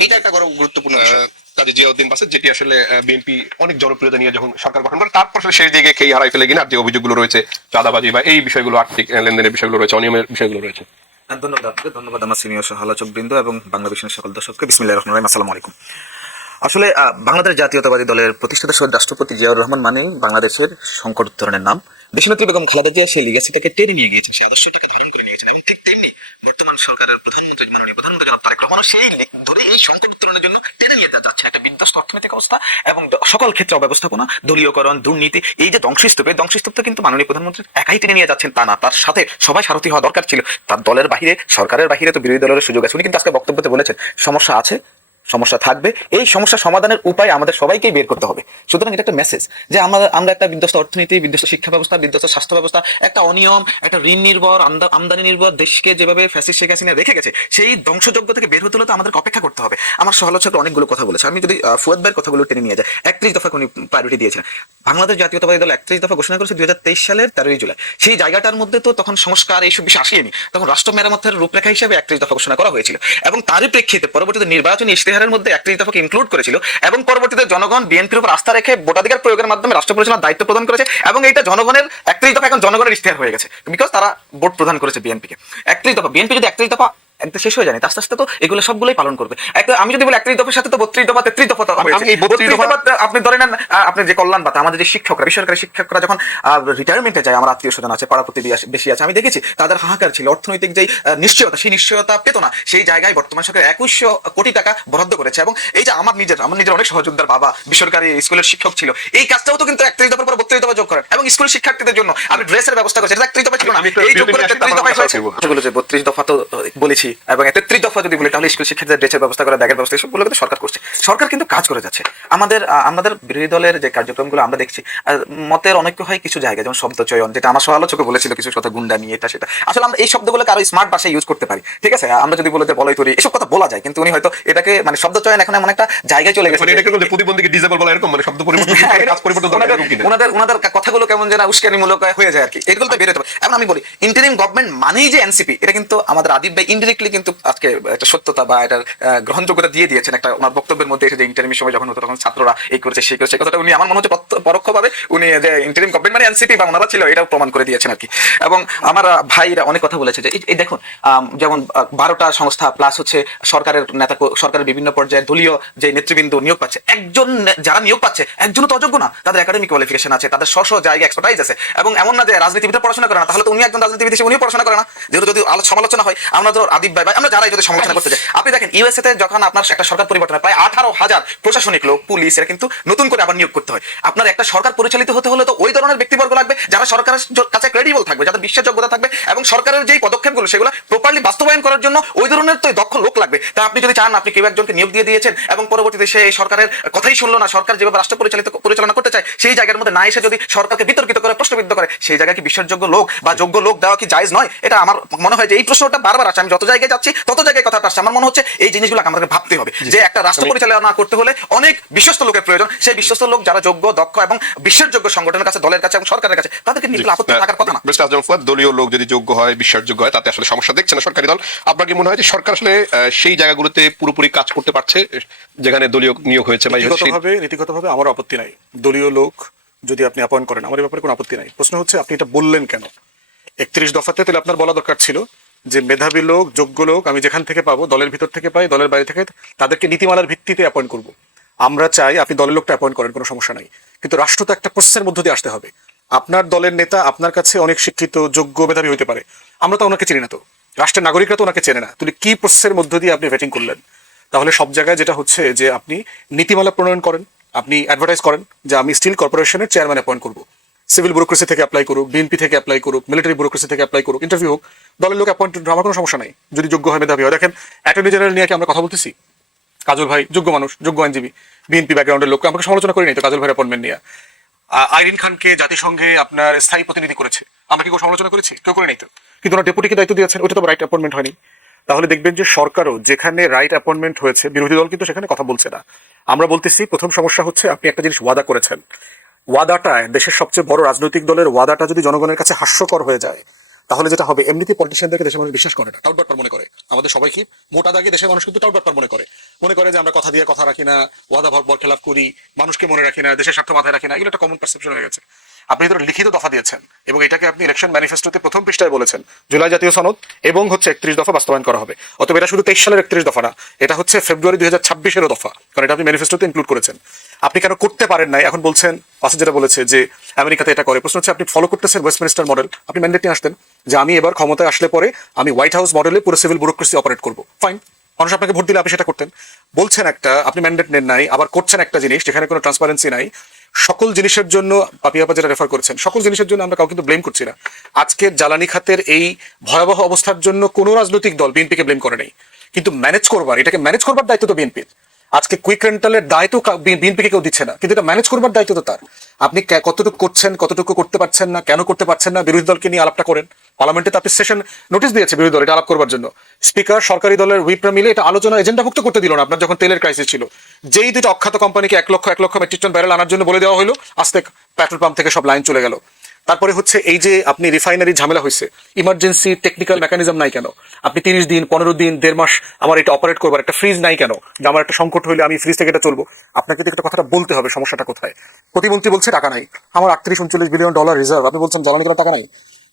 এটা একটা বড় গুরুত্বপূর্ণ বিষয়। কাজী জিয়াউদ্দিন বাসেদ, যেটি আসলে বিএনপি অনেক জনপ্রিয়তা নিয়ে যখন সরকার গঠন করে, তারপর শেষ দিকে খেয়ে হারাই ফেলে কিনা যে অভিযোগগুলো রয়েছে, চাঁদাবাজি বা এই বিষয়গুলো, আর্থিক লেনদেনের বিষয়গুলো রয়েছে, অনিয়মের বিষয়গুলো রয়েছে। ধন্যবাদ আপনাকে, ধন্যবাদ আমার সিনিয়র আলোচক বৃন্দ এবং বাংলা বিষয়ের সকল দর্শককে। বিসমিল্লাহির রহমানির রহিম, আসসালামু আলাইকুম। আসলে বাংলাদেশ জাতীয়তাবাদী দলের প্রতিষ্ঠাতা শহীদ রাষ্ট্রপতি জিয়াউর রহমান মানেই বাংলাদেশের সংকট উত্তরণের নাম। দেশনেত্রী বেগম খালেদা জিয়া সেই লিগ্যাসিটাকে টেনে নিয়ে গিয়েছেন, সেই আদর্শটাকে ধারণ করে নিয়ে গেছেন, এবং ঠিক তেমনি বর্তমান সরকারের প্রধানমন্ত্রী মাননীয় প্রধানমন্ত্রী জনাব তারেক রহমানও সেই ধরে এই সংকট উত্তরণের জন্য টেনে নিয়ে যাচ্ছে একটা বিধ্বস্ত অর্থনৈতিক অবস্থা এবং সকল ক্ষেত্রে অব্যবস্থাপনা, দলীয়করণ, দুর্নীতি, এই যে ধ্বংসস্তূপটা কিন্তু মাননীয় প্রধানমন্ত্রী একাই টেনে নিয়ে যাচ্ছেন তা না, তার সাথে সবাই সারথি হওয়া দরকার ছিল। তার দলের বাহিরে, সরকারের বাহিরে তো বিরোধী দলের সুযোগ আছে। উনি কিন্তু আজকে বক্তব্যতে বলেছেন সমস্যা আছে, সমস্যা থাকবে, এই সমস্যা সমাধানের উপায় আমাদের সবাইকেই বের করতে হবে। সুতরাং এটা একটা মেসেজ যে আমরা একটা বিধ্বস্ত অর্থনীতি, বিধ্বস্ত শিক্ষা ব্যবস্থা, বিধ্বস্ত স্বাস্থ্য ব্যবস্থা, একটা অনিয়ম, একটা ঋণ নির্ভর, আমদানি নির্ভর দেশকে যেভাবে ফ্যাসিস্ট শেখ হাসিনা রেখে গেছে, সেই ধ্বংসযজ্ঞ থেকে বের হতে হলে তো আমাদেরকে অপেক্ষা করতে হবে। আমার সমালোচক অনেকগুলো কথা বলেছে, আমি যদি ফুয়াদ ভাইয়ের কথাগুলো টেনে নিয়ে যাই, 31 দফা উনি প্রায়োরিটি দিয়েছেন। বাংলাদেশ জাতীয়তাবাদী দল 31 দফা ঘোষণা করেছে 2023 সালের 13 জুলাই। সেই জায়গাটার মধ্যে তো তখন সংস্কার এইসব বিষয় আসেনি, তখন রাষ্ট্র মেরামতের রূপরেখা হিসেবে 31 দফা ঘোষণা করা হয়েছিল, এবং তারই প্রেক্ষিতে পরবর্তীতে নির্বাচনী ইশতেহারের মধ্যে 31 দফাকে ইনক্লুড করেছিল, এবং পরবর্তীতে জনগণ বিএনপির উপর আস্থা রেখে ভোটাধিকার প্রয়োগের মাধ্যমে রাষ্ট্র পরিচালনার দায়িত্ব প্রদান করেছে, এবং এইটা জনগণের 31 দফা এখন জনগণের ইশতেহার হয়ে গেছে, বিকজ তারা ভোট প্রদান করেছে বিএনপিকে। 31 দফা বিএনপি যদি 31 দফা একদম শেষ হয়ে যায়নি, আস্তে আস্তে তো এগুলো সবগুলোই পালন করবে। একটা আমি যদি বলি 31 দফার সাথে তো 32 দফা 33 দফা তো হয়েছে। আমি এই 32 32 দফা আপনি ধরে নেন, আপনি যে কল্যাণ ভাতা, আমাদের যে শিক্ষকরা, বেসরকারি শিক্ষকরা যখন রিটায়ারমেন্টে যায়, আমার আত্মীয় স্বজন আছে, পাড়া প্রতিবেশী আছে, আমি দেখেছি তাদের হাহাকার ছিল। অর্থনৈতিক যেই নিশ্চয়তা, সেই নিশ্চয়তা পেত না। সেই জায়গায় বর্তমান সরকার 2100 কোটি টাকা বরাদ্দ করেছে। এবং এই যে আমার নিজের অনেক সহযোদ্ধার বাবা বেসরকারি স্কুলের শিক্ষক ছিল, এই কাজটাও তো কিন্তু 31 দফার পর 32 দফা যোগ করেন। এবং স্কুলের শিক্ষার্থীদের জন্য আপনি ড্রেসের ব্যবস্থা করেছেন, এটা 31 দফা ছিল না, এই যোগ করে 33 দফায় হয়েছে। এগুলো যে 32 দফা তো বলেছি, এবং 33 দফা যদি বলি তাহলে স্কুল শিক্ষার্থীদের ড্রেসের ব্যবস্থা করা, ব্যাগের ব্যবস্থা, এসবগুলো কিন্তু সরকার করছে। সরকার কিন্তু কাজ করে যাচ্ছে। আমাদের বিরোধী দলের যে কার্যক্রমগুলো আমরা দেখছি, মতের অনৈক্য হয় কিছু জায়গায়, যেমন শব্দ চয়ন, যেটা আমার সহালোচক বলেছিল কিছু কথা, গুন্ডা নিয়ে এটা সেটা। আসলে আমরা এই শব্দগুলোকে আরো স্মার্ট ভাষায় ইউজ করতে পারি, ঠিক আছে? আমরা যদি বলে বলাই তৈরি, এসব কথা বলা যায়, কিন্তু উনি হয়তো এটাকে মানে শব্দ চয়ন এখন এমন একটা জায়গায় চলে গেছে, এটাকে বলতে প্রতিবন্ধীকে ডিসেবল বলা, এরকম মানে শব্দ পরিবর্তন করে কাজ পরিবর্তন দরকার, এরকম কিনা? ওনাদের কথাগুলো কেমন যেন উস্কানিমূলক হয়ে যায় আর কি, এগুলো তো বেরোতে পারে। এখন আমি বলি ইন্টারিম গভর্নমেন্ট মানেই যে এনসিপি, এটা কিন্তু আমাদের আদিব ভাই ইনডিরেক্টলি কিন্তু আজকে একটা সত্যতা বা এটার গ্রহণযোগ্যতা দিয়ে দিয়েছেন। একটা ওনার বক্তব্যের মধ্যে এসে যে ইন্টারিমের সময় যখন হতো তখন ছাত্ররা এই করেছে সেই করেছে, কথাটা উনি আমার মনে হচ্ছে পরোক্ষভাবে উনি যে ইন্টারিম গভর্নমেন্ট মানে এনসিপি বা ওনারা ছিল, এটাও প্রমাণ করে দিয়েছেন আর কি। এবং আমার ভাইরা অনেক কথা বলেছে যে এই দেখুন, যেমন 12টা সংস্থা প্লাস হচ্ছে সরকারের নেতা, সরকারের বিভিন্ন পর্যায়ে দলীয় যে নেতৃবৃন্দ নিয়োগ পাচ্ছে, একজন যারা নিয়োগ পাচ্ছে একজনও তো অযোগ্য না, তাদের একাডেমিক কোয়ালিফিকেশন আছে, তাদের স্ব জায়গায় এক্সপার্টাইজ আছে। এবং এমন না যে রাজনীতিবিদরা পড়াশোনা করে না, তাহলে তো উনি একজন রাজনীতিবিদ হিসেবে উনিও পড়াশোনা করে না। যেহেতু যদি সমালোচনা হয়, আমরা তো আদিব ভাই আমরা যারাই যদি সমালোচনা করতে যাই, আপনি দেখেন ইউএসএ তে যখন আপনার একটা সরকার পরিবর্তন হয়, প্রায় 18,000 প্রশাসনিক লোক, পুলিশ, এরা কিন্তু নতুন করে আবার নিয়োগ করতে হয়। আপনার একটা সরকার পরিচালিত হতে হলে তো ওই ধরনের ব্যক্তিবর্গ লাগবে যারা সরকারের কাছে ক্রেডিবল থাকবে, যাদের বিশ্বাসযোগ্যতা থাকবে, এবং সরকারের যেই পদক্ষেপগুলো সেগুলো প্রপারলি বাস্তবায়ন করার জন্য ওই ধরনের তো দক্ষ লোক লাগবে। তা আপনি যদি চান, আপনি কেউ একজনকে নিয়োগ দিয়ে দিয়েছেন এবং পরবর্তীতে সে এই সরকারের কথাই শুনলো না, সরকার যেভাবে রাষ্ট্র পরিচালনা করতে চায় সেই জায়গার মধ্যে না এসে যদি সরকারকে বিতর্কিত করে, প্রশ্নবিদ্ধ করে, সেই জায়গায় কি বিশ্বাসযোগ্য লোক বা যোগ্য লোক দেওয়া কি জায়েজ নয়? এটা আমার মনে হয় যে এই প্রশ্নটা বারবার আসছে, আমি যত জায়গায় যাচ্ছি তত জায়গায় কথাটা আসছে। আমার মনে হচ্ছে এই জিনিসগুলো আমাদের ভাবতে হবে যে একটা রাষ্ট্র পরিচালনা করতে হলে অনেক বিশ্বস্ত লোকের প্রয়োজন। সেই বিশ্বস্ত লোক যারা যোগ্য, দক্ষ এবং বিশ্বাসযোগ্য সংগঠনের কাছে, দলের কাছে এবং সরকারের কাছে, তাদেরকে নিয়ে আপত্তি থাকার কথা না। মিস্টার আজম ফুয়াদ, দলীয় লোক যদি যোগ্য হয়, বিশ্বাসযোগ্য হয়, তাতে আসলে সমস্যা দেখছে না সরকারি দল। আপনার কি মনে হয় যে সরকার আসলে সেই জায়গাগুলোতে পুরোপুরি কাজ করতে পারছে যেখানে দলীয় নিয়োগ হয়েছে? নীতিগতভাবে আমার আপত্তি নাই, দলীয় লোক যদি আপনি অ্যাপয়েন্ট করেন, আমার ব্যাপারে কোনো আপত্তি নাই। প্রশ্ন হচ্ছে আপনি এটা বললেন কেন 31 দফাতে? তাহলে আপনার বলা দরকার ছিল যে মেধাবী লোক, যোগ্য লোক আমি যেখান থেকে পাবো, দলের ভিতর থেকে পাই, দলের বাইরে থেকে, তাদেরকে নীতিমালার ভিত্তিতে অ্যাপয়েন্ট করব। আমরা চাই আপনি দলের লোকটা অ্যাপয়েন্ট করেন, কোনো সমস্যা নাই, কিন্তু রাষ্ট্র তো একটা প্রসেসের মধ্য দিয়ে আসতে হবে। আপনার দলের নেতা আপনার কাছে অনেক শিক্ষিত, যোগ্য, মেধাবী হতে পারে, আমরা তো ওনাকে চিনি না, তো রাষ্ট্রের নাগরিকরা তো ওনাকে চেনে না, তাহলে কি প্রসেসের মধ্য দিয়ে আপনি ভেটিং করলেন? তাহলে সব জায়গায় যেটা হচ্ছে যে আপনি নীতিমালা প্রণয়ন করেন, আপনি অ্যাডভার্টাইজ করেন যে আমি স্টিল কর্পোরেশনের চেয়ারম্যান অ্যাপয়েন্ট করবো, সিভিল ব্যুরোক্রেসি থেকে অ্যাপ্লাই করুক, বিএনপি থেকে অ্যাপ্লাই করুক, মিলিটারি ব্যুরোক্রেসি থেকে অ্যাপ্লাই করুক, ইন্টারভিউ হোক, দলের লোক অ্যাপয়েন্ট, আমার কোনো সমস্যা নাই যদি যোগ্য হয়, মেধাবী হয়। দেখেন অ্যাটর্নি জেনারেল নিয়ে কি আমরা কথা বলতেছি? কাজল ভাই যোগ্য মানুষ, যোগ্য আইনজীবী, বিএনপি ব্যাকগ্রাউন্ডের লোক, আমাকে সমালোচনা করি নাই তো কাজল ভাইয়ের অ্যাপয়েন্টমেন্ট নিয়ে। আইরিন খানকে জাতিসংঘে আপনার স্থায়ী প্রতিনিধি করেছে, আমরা কি কেউ সমালোচনা করেছি? কেউ করে নাই তো, কিন্তু ওনার ডেপুটিকে দায়িত্ব দিয়েছেন, ওইটা তো রাইট অ্যাপয়েন্টমেন্ট হয়নি। তাহলে দেখবেন যে সরকারও যেখানে রাইট অ্যাপয়েন্টমেন্ট হয়েছে, বিরোধী দল কিন্তু সেখানে কথা বলছে না। আমরা বলতেছি প্রথম সমস্যা হচ্ছে আপনি একটা জিনিস ওয়াদা করেছেন, ওয়াদাটা দেশের সবচেয়ে বড় রাজনৈতিক দলের ওয়াদাটা যদি জনগণের কাছে হাস্যকর হয়ে যায়, তাহলে যেটা হবে, এমনিতে পলিটিশিয়ানদেরকে দেশের মানুষ বিশ্বাস করে না, টাউট বাটপার মনে করে। আমাদের সবাই কি মোটা দাগে দেশের মানুষ কিন্তু টাউট বাটপার মনে করে যে আমরা কথা দিয়ে কথা রাখি না, ওয়াদা বরখেলাপ করি, মানুষকে মনে রাখি না, দেশের স্বার্থ মাথায় রাখি না, এগুলো একটা কমন পারসেপশন হয়ে গেছে। আপনি তো লিখিত দফা দিয়েছেন এবং এটাকে আপনি ইলেকশন ম্যানিফেস্টোতে প্রথম পৃষ্ঠায় বলেছেন জুলাই জাতীয় সনদ এবং হচ্ছে 31 দফা বাস্তবায়ন করা হবে। অতএব এটা শুধু 23 সালের 31 দফা না, এটা হচ্ছে ফেব্রুয়ারি 2026-এরও দফা, কারণ এটা আপনি ম্যানিফেস্টোতে ইনক্লুড করেছেন। আপনি কেন করতে পারেন নাই এখন বলছেন? পাশে যেটা বলেছে যে আমেরিকাতে এটা করে, প্রশ্ন হচ্ছে আপনি ফলো করতেছেন ওয়েস্টমিনিস্টার মডেল, আপনি ম্যান্ডেট নিয়ে আসতেন যে আমি এবার ক্ষমতায় আসলে পরে আমি হোয়াইট হাউস মডেলে পুরো সিভিল ব্যুরোক্রেসি অপারেট করবো, ফাইন, মানুষ আপনাকে ভোট দিলে আপনি সেটা করতেন। বলছেন একটা, আপনি ম্যান্ডেট নেন নাই, আবার করছেন একটা জিনিস যেখানে কোনো ট্রান্সপারেন্সি নাই। সকল জিনিসের জন্য পাপিয়াপা যেটা রেফার করেছেন, সকল জিনিসের জন্য আমরা কাউকে কিন্তু ব্লেম করছি না। আজকের জ্বালানি খাতের এই ভয়াবহ অবস্থার জন্য কোনো রাজনৈতিক দল বিএনপিকে ব্লেম করে নাই, কিন্তু এটাকে ম্যানেজ করবার দায়িত্ব তো বিএনপির। আজকে কুইক রেন্টালের দায় তো বিএনপিকে কেউ দিচ্ছে না, কিন্তু এটা ম্যানেজ করবার দায়িত্ব তো তার। আপনি কতটুকু করছেন, কতটুকু করতে পারছেন না, কেন করতে পারছেন না, বিরোধী দলকে নিয়ে আলাপটা করেন। পার্লামেন্টে তো আপনি সেশন নোটিশ দিয়েছে বিরোধী দল এটা আলাপ করবার জন্য, স্পিকার সরকারি দলের হুইপরা মিলে এটা আলোচনা এজেন্ডাভুক্ত করতে দিল না। আপনার যখন তেলের ক্রাইসিস ছিল, যেই দুটো অখ্যাত কোম্পানিকে 1 লক্ষ মেট্রিক টন ব্যারেল আনার জন্য বলে দেওয়া হলো, আস্তে পেট্রোল পাম্প থেকে সব লাইন চলে গেল। তারপরে হচ্ছে এই যে আপনি রিফাইনারি ঝামেলা হয়েছে, ইমার্জেন্সি টেকনিক্যাল মেকানিজম নাই কেন? আপনি 30 দিন 15 দিন 1.5 মাস আমার এটা অপারেট করবার একটা ফ্রিজ নাই কেন? যে আমার একটা সংকট হইলে আমি ফ্রিজ থেকে এটা চলবো। আপনাকে একটা কথাটা বলতে হবে, সমস্যাটা কোথায়। প্রতিমন্ত্রী বলছে টাকা নাই, আমার 38-39 বিলিয়ন ডলার রিজার্ভ, আপনি বলছেন জ্বালানি করার টাকা নাই।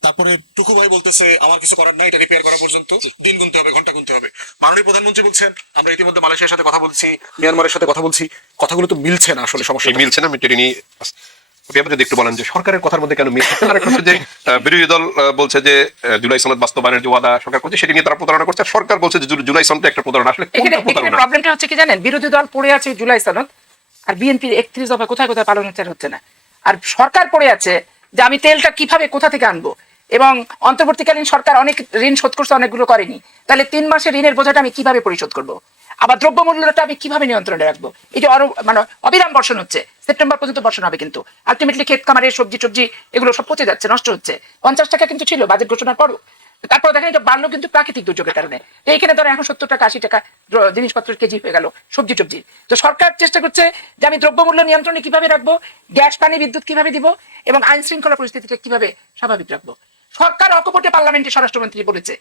তারপরে টুকু ভাই বলতেছে আমার কিছু করার নাই, এটা রিপেয়ার করা পর্যন্ত দিন গুনতে হবে, ঘন্টা গুনতে হবে। মাননীয় প্রধানমন্ত্রী বলছেন আমরা ইতিমধ্যে মালয়েশিয়ার সাথে কথা বলছি, মিয়ানমারের সাথে কথা বলছি, কথাগুলো তো মিলছে না আসলে, সমস্যা এই মিলছে না, আমি টেনে নিয়ে আপনি যদি একটু বলেন যে সরকারের কথার মধ্যে কেন মিলছে না? একটা হচ্ছে যে বিরোধী দল বলছে যে জুলাই সনদ বাস্তবায়নের যে ওয়াদা সরকার করছে সেটি নিয়ে তারা প্রতারণা করছে, আর সরকার বলছে যে জুলাই সনদটা একটা প্রতারণা। আসলে এখানে কোনটা প্রতারণা? প্রবলেমটা হচ্ছে কি জানেন, বিরোধী দল পড়ে আছে জুলাই সনদ, আর বিএনপির 31 দফা কোথায় কোথায় পালন হচ্ছে না। আর সরকার পড়ে আছে যে আমি তেলটা কিভাবে কোথা থেকে আনবো, এবং অন্তর্বর্তীকালীন সরকার অনেক ঋণ শোধ করছে, অনেকগুলো করেনি। তাহলে 3 মাসের ঋণের বোঝাটা আমি কিভাবে পরিশোধ করবো, আবার দ্রব্যমূল্যটা আমি কিভাবে নিয়ন্ত্রণে রাখবো? এটা আরো মানে অবিরাম বর্ষণ হচ্ছে, সেপ্টেম্বর পর্যন্ত বর্ষণ হবে, কিন্তু আলটিমেটলি ক্ষেত খামারের সবজি টবজি এগুলো সব পচে যাচ্ছে, নষ্ট হচ্ছে। 50 টাকা কিন্তু ছিল বাজেট ঘোষণার পরও, তারপর দেখেন এটা বাড়লো কিন্তু প্রাকৃতিক দুর্যোগের কারণে। তো এইখানে ধরেন এখন 70 টাকা 80 টাকা জিনিসপত্রের কেজি হয়ে গেল, সবজি টবজি। তো সরকার চেষ্টা করছে যে আমি দ্রব্যমূল্য নিয়ন্ত্রণে কিভাবে রাখবো, গ্যাস পানি বিদ্যুৎ কিভাবে দিব, এবং আইন শৃঙ্খলা পরিস্থিতিটা কিভাবে স্বাভাবিক রাখবো। সরকার অকপটে পার্লামেন্টে স্বরাষ্ট্রমন্ত্রী বলেছে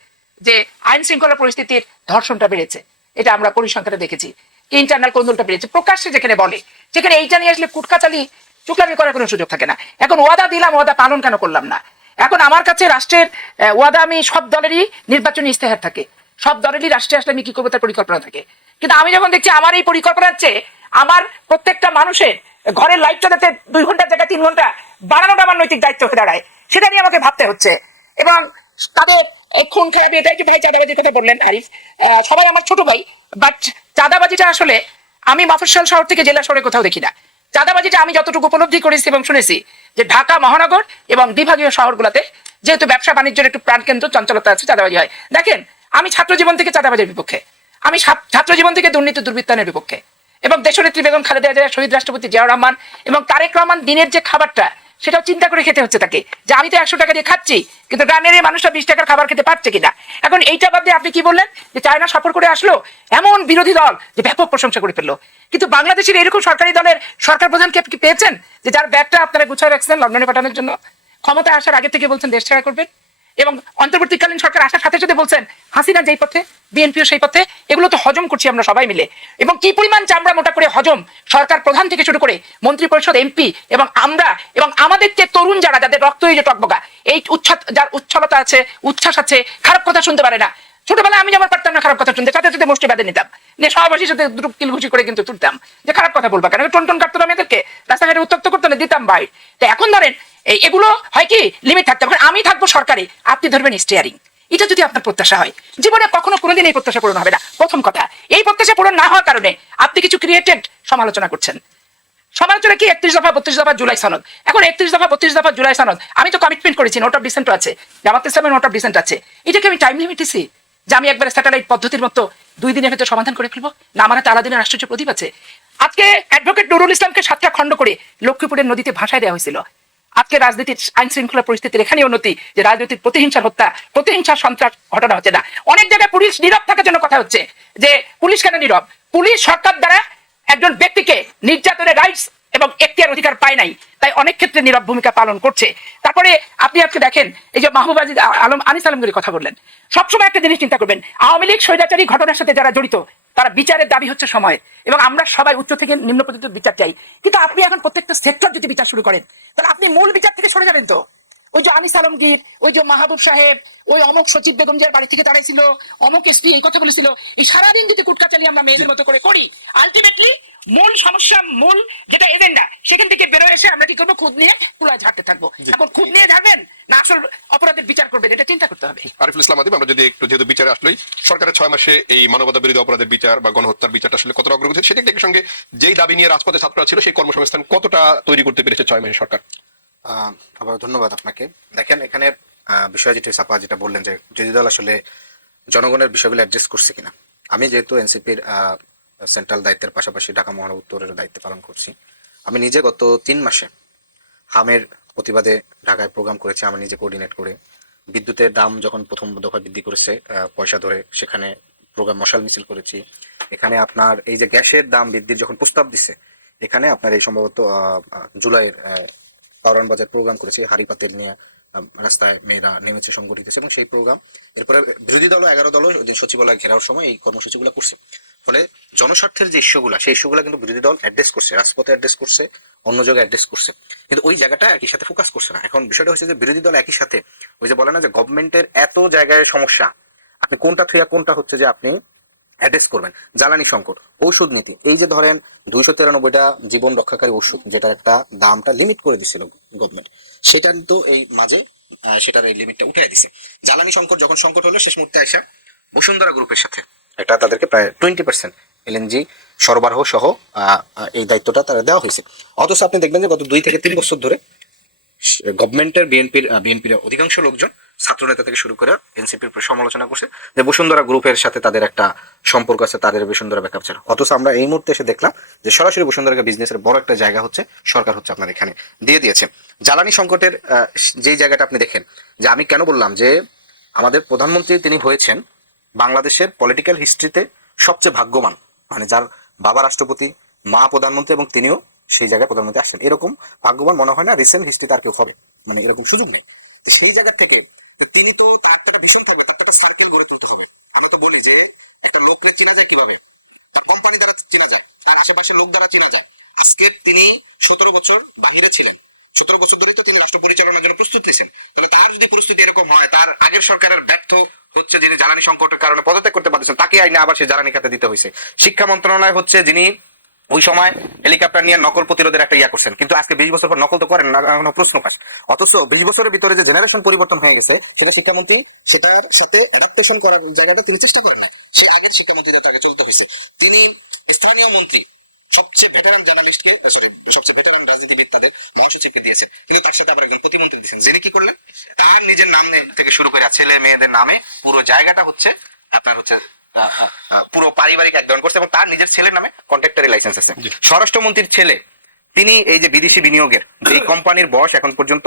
যে আইন শৃঙ্খলা পরিস্থিতির ধর্ষণটা বেড়েছে, এটা আমরা পরিসংখ্যানে দেখেছি, ইন্টারনাল কোন্দলটা বেড়েছে, প্রকাশ্যে যেখানে বলে, যেখানে এইটা নিয়ে আসলে কুটকাচালি চুকলামি করার কোনো সুযোগ থাকে না। এখন ওয়াদা দিলাম, ওয়াদা পালন কেন করলাম না? এখন আমার কাছে রাষ্ট্রের ওয়াদা, আমি সব দলেরই নির্বাচনী ইস্তেহার থাকে, সব দলেরই রাষ্ট্রে আসলে আমি কি করবো তার পরিকল্পনা থাকে, কিন্তু আমি যখন দেখছি আমার এই পরিকল্পনার চেয়ে আমার প্রত্যেকটা মানুষের ঘরের লাইটটা যাতে 2 ঘন্টার জায়গায় 3 ঘন্টা বাড়ানোটা আমার নৈতিক দায়িত্ব হয়ে দাঁড়ায়, সেটা নিয়ে আমাকে ভাবতে হচ্ছে। এবং তাদের খুন খারাপি, এটাই যে ভাই চাঁদাবাজির কথা বললেন আরিফ, সবাই আমার ছোট ভাই, বাট চাঁদাবাজিটা আসলে আমি মফস্বল শহর থেকে জেলা শহরে কোথাও দেখি না। চাঁদাবাজিটা আমি যতটুকু উপলব্ধি করেছি এবং শুনেছি যে ঢাকা মহানগর এবং বিভাগীয় শহরগুলোতে যেহেতু ব্যবসা বাণিজ্যের একটু প্রাণকেন্দ্র, চঞ্চলতা আছে, চাঁদাবাজি হয়। দেখেন, আমি ছাত্র জীবন থেকে চাঁদাবাজির বিপক্ষে, আমি ছাত্র জীবন থেকে দুর্নীতি দুর্বৃত্তায়নের বিপক্ষে, এবং দেশনেত্রী বেগম খালেদা জিয়া, শহীদ রাষ্ট্রপতি জিয়াউর রহমান এবং তারেক রহমান দিনের যে খাবারটা সেটাও চিন্তা করে খেতে হচ্ছে তাকে, যে আমি তো 100 টাকা দিয়ে খাচ্ছি, কিন্তু গ্রামের এই মানুষরা 20 টাকার খাবার খেতে পারছে কিনা। এখন এইটা বাদ দিয়ে আপনি কি বললেন যে চায়না সফর করে আসলো, এমন বিরোধী দল যে ব্যাপক প্রশংসা করে ফেললো, কিন্তু বাংলাদেশের এরকম সরকারি দলের সরকার প্রধানকে কি পেয়েছেন যে যার ব্যাগটা আপনারা গুছিয়ে রাখছেন লন্ডনে পাঠানোর জন্য, ক্ষমতায় আসার আগে থেকে বলছেন দেশ ছাড়া করবেন, এবং অন্তর্বর্তীকালীন সরকার আসার সাথে সাথে বলছেন হাসিনা যেই পথে বিএনপিও সেই পথে। এগুলো তো হজম করছি আমরা সবাই মিলে, এবং কি পরিমাণ চামড়া মোটা করে হজম সরকার প্রধান থেকে শুরু করে মন্ত্রী পরিষদ, এমপি এবং আমরা, এবং আমাদের যে তরুণ যারা, যাদের রক্ত এই যে টকবকা, এই যার উচ্ছলতা আছে, উচ্ছ্বাস আছে, খারাপ কথা শুনতে পারে না। ছোটবেলায় আমি যেমন পারতাম না খারাপ কথা শুনতে, সাথে সাথে মুষ্টি বেঁধে নিতাম, নিয়ে সহবাসীর সাথে দুটো কিলঘুষি করে কিন্তু তুলতাম যে খারাপ কথা বলবা কেন, টন কাটতো না মেয়েদেরকে, রাস্তাঘাটে উত্তপ্ত করতো না, দিতাম বাইর। তো এখন ধরেন এগুলো হয় কি লিমিট থাকতে হবে। আমি থাকবো সরকারে, আপনি ধরবেন স্টিয়ারিং, এটা যদি আপনার প্রত্যাশা হয়, জীবনে কখনো কোনোদিন এই প্রত্যাশা পূরণ হবে না। প্রথম কথা, এই প্রত্যাশা পূরণ না হওয়ার কারণে আপনি কিছু ক্রিয়েটেড সমালোচনা করছেন। সমালোচনা কি 31 দফা 32 দফা জুলাই সনদ, এখন 31 দফা 32 দফা জুলাই সনদ আমি তো কমিটমেন্ট করেছি, নোট অফ ডিসেন্ট আছে, জামাত ইসলামের নোট অফ ডিসেন্ট আছে, এটাকে আমি টাইম লিমিট দিছি যে আমি একবার স্যাটেলাইট পদ্ধতির মতো 2 দিনের ভেতরে সমাধান করে ফেলবো না? আমার হাতে আলাদিনের আশ্চর্য প্রদীপ আছে। আজকে অ্যাডভোকেট নুরুল ইসলামকে 7টা খণ্ড করে লক্ষ্মীপুরের নদীতে ভাসায় দেওয়া হয়েছিল। আজকে রাজনীতির আইন শৃঙ্খলা পরিস্থিতির এখানে উন্নতি যে রাজনৈতিক প্রতিহিংসার হত্যা, প্রতিহিংসার সন্ত্রাস ঘটনা হচ্ছে না। অনেক জায়গায় পুলিশ নীরব থাকার জন্য কথা হচ্ছে যে পুলিশ কেন নীরব? পুলিশ সরকার দ্বারা একজন ব্যক্তিকে নির্যাতনের রাইটস এবং এখতিয়ার অধিকার পায় নাই, তাই অনেক ক্ষেত্রে নীরব ভূমিকা পালন করছে। তারপরে আপনি আজকে দেখেন এই যে মাহবুব আজিজ আলম আনিস আলমগীর কথা বললেন, সবসময় একটা জিনিস চিন্তা করবেন, আওয়ামী লীগ স্বৈরাচারী ঘটনার সাথে যারা জড়িত তারা বিচারের দাবি হচ্ছে সময়, এবং আমরা সবাই উচ্চ থেকে নিম্ন পর্যন্ত বিচার চাই, কিন্তু আপনি এখন প্রত্যেকটা সেক্টর যদি বিচার শুরু করেন তাহলে আপনি মূল বিচার থেকে সরে যাবেন। তো ওই যে আনিস আলমগীর, ওই যে মাহবুব সাহেব, ওই অমুক সচিব বেগম জিয়ার বাড়ি থেকে দাঁড়াইছিল, অমুক এসপি এই কথা বলেছিল, এই সারাদিন যদি কুটকাচালি আমরা মেয়েদের মতো করে করি, আলটিমেটলি মূল সমস্যা, মূল যেটা এজেন্ডা, সেখান থেকে বেরোয় এসে আমরা কি করবো, খুদ নিয়ে কুলায় ঝাড়তে থাকবো। এখন খুদ নিয়ে ঝাড়বেন না আসল অপরাধের বিচার করবেন, এটা চিন্তা করতে হবে। আরিফুল ইসলাম আদিব, আমরা যদি একটু যেহেতু বিচারে আসলেই সরকারের 6 মাসে এই মানবতা বিরোধী অপরাধের বিচার বা গণহত্যার বিচারটা আসলে কতটা অগ্রগতি, সেটা একই সঙ্গে যেই দাবি নিয়ে রাজপথে ছাত্ররা ছিল সেই কর্মসংস্থান কতটা তৈরি করতে পেরেছে 6 মাসে সরকার? আবার ধন্যবাদ আপনাকে। দেখেন, এখানে বিষয় যেটা সাপা যেটা বললেন যে বিরোধী দল আসলে জনগণের বিষয়গুলো অ্যাডজাস্ট করছে কিনা। আমি যেহেতু এনসিপির সেন্ট্রাল দায়িত্বের পাশাপাশি ঢাকা মহানগর উত্তরের দায়িত্ব পালন করছি, আমি নিজে গত 3 মাসে হামের প্রতিবাদে ঢাকায় প্রোগ্রাম করেছি, আমি নিজে কোঅর্ডিনেট করে। বিদ্যুতের দাম যখন প্রথম দফা বৃদ্ধি করেছে পয়সা ধরে, সেখানে প্রোগ্রাম মশাল মিছিল করেছি। এখানে আপনার এই যে গ্যাসের দাম বৃদ্ধির যখন প্রস্তাব দিছে, এখানে আপনার এই সম্ভবত জুলাইয়ের কারণ বাজার প্রোগ্রাম করেছি, হাড়ি পাতিল নিয়ে রাস্তায় মেয়েরা নেমেছে, সংগঠিত হয়েছে, এবং সেই প্রোগ্রাম এরপরে বিরোধী দল 11 দল সচিবালয় ঘেরাওর সময় এই কর্মসূচিগুলো করছে। ফলে জনস্বার্থের যে ইস্যুগুলা, সেই ইস্যুগুলা কিন্তু বিরোধী দল অ্যাড্রেস করছে, রাজপথে অ্যাড্রেস করছে, অন্য জায়গায় অ্যাড্রেস করছে, কিন্তু ওই জায়গাটা একই সাথে ফোকাস করছে না। এখন বিষয়টা হচ্ছে যে বিরোধী দল একই সাথে ওই যে বলে না যে গভর্নমেন্টের এত জায়গায় সমস্যা, আপনি কোনটা থুয়া কোনটা হচ্ছে যে আপনি অ্যাড্রেস করবেন। জ্বালানি সংকট, ঔষধ নীতি, এই যে ধরেন 293টা জীবন রক্ষাকারী ওষুধ যেটার একটা দামটা লিমিট করে দিছিল গভর্নমেন্ট, সেটা কিন্তু এই মাঝে সেটার এই লিমিটটা উঠিয়ে দিছে। জ্বালানি সংকট যখন সংকট হলো, শেষ মুহূর্তে আসা বসুন্ধরা গ্রুপের সাথে এটা তাদেরকে প্রায় 20% এলএনজি সরবরাহ সহ এই দায়িত্বটা তারা দেওয়া হয়েছে। অথচ আপনি দেখবেন যে গত 2 থেকে 3 বছর ধরে গভর্নমেন্টের বিএনপির অধিকাংশ লোকজন, ছাত্রনেতা থেকে শুরু করে এনসিপির সমালোচনা করছে যে বসুন্ধরা গ্রুপের সাথে তাদের একটা সম্পর্ক আছে, তাদের বসুন্ধরা ব্যাকআপ ছিল। অথচ আমরা এই মুহূর্তে এসে দেখলাম যে সরাসরি বসুন্ধরাকে বিজনেসের বড় একটা জায়গা হচ্ছে সরকার হচ্ছে আপনার এখানে দিয়ে দিয়েছে। জ্বালানি সংকটের যেই জায়গাটা আপনি দেখেন, যে আমি কেন বললাম যে আমাদের প্রধানমন্ত্রী তিনি হয়েছেন বাংলাদেশের পলিটিক্যাল হিস্ট্রিতে সবচেয়ে ভাগ্যবান, মানে যার বাবা রাষ্ট্রপতি, মা প্রধানমন্ত্রী এবং তিনিও সেই জায়গায় প্রধানমন্ত্রী আসছেন, এরকম ভাগ্যবান মনে হয় না রিসেন্ট হিস্ট্রিতে আর কেউ হবে, মানে এরকম সুযোগ নেই। তো সেই জায়গা থেকে তিনি তো তার একটা ভীষণ থাকবে, তার একটা সার্কেল গড়ে তুলতে হবে। আমরা তো বলি যে একটা লোককে চেনা যায় কিভাবে, তার কোম্পানি দ্বারা চেনা যায়, তার আশেপাশের লোক দ্বারা চেনা যায়। আজকে তিনি 17 বছর বাহিরে ছিলেন, 17 বছর ধরে তো তিনি রাষ্ট্র পরিচালনার জন্য প্রস্তুত নিয়েছেন। তাহলে তার যদি পরিস্থিতি এরকম হয়, তার আগের সরকারের ব্যর্থ হচ্ছে, যিনি জ্বালানি সংকটের কারণে পদত্যাগ করতে পারছেন, তাকে আইনে আবার সে জ্বালানি খাতে দিতে হয়েছে। শিক্ষা মন্ত্রণালয় হচ্ছে যিনি ওই সময় হেলিকপ্টার নিয়ে নকল প্রতিরোধের একটা ইয়া করছেন, কিন্তু আজকে 20 বছর পর নকল তো করেন না, কোনো প্রশ্ন পাস। অথচ 20 বছরের ভিতরে যে জেনারেশন পরিবর্তন হয়ে গেছে, সেটা শিক্ষামন্ত্রী সেটার সাথে অ্যাডাপ্টেশন করার জায়গাটা তিনি চেষ্টা করেন না। সেই আগের শিক্ষামন্ত্রী যাতে আগে চলতে হয়েছে, তিনি স্থানীয় মন্ত্রী সবচেয়ে ভেটারান জার্নালিস্টকে, সরি সবচেয়ে ভেটারান রাজনীতিবিদ তাদের মহাসচিবকে দিয়েছেন, কিন্তু তার সাথে আবার একজন প্রতিমন্ত্রী দিয়েছেন, যিনি কি করলেন, তার নিজের নাম থেকে শুরু করে ছেলে মেয়েদের নামে পুরো জায়গাটা হচ্ছে আপনার হচ্ছে পুরো পারিবারিক একদম করছে, এবং তার নিজের ছেলের নামে কন্ট্রাক্টরি লাইসেন্স আছে। স্বরাষ্ট্রমন্ত্রীর ছেলে তিনি এই যে বিদেশি বিনিয়োগের এই কোম্পানির বয়স এখন পর্যন্ত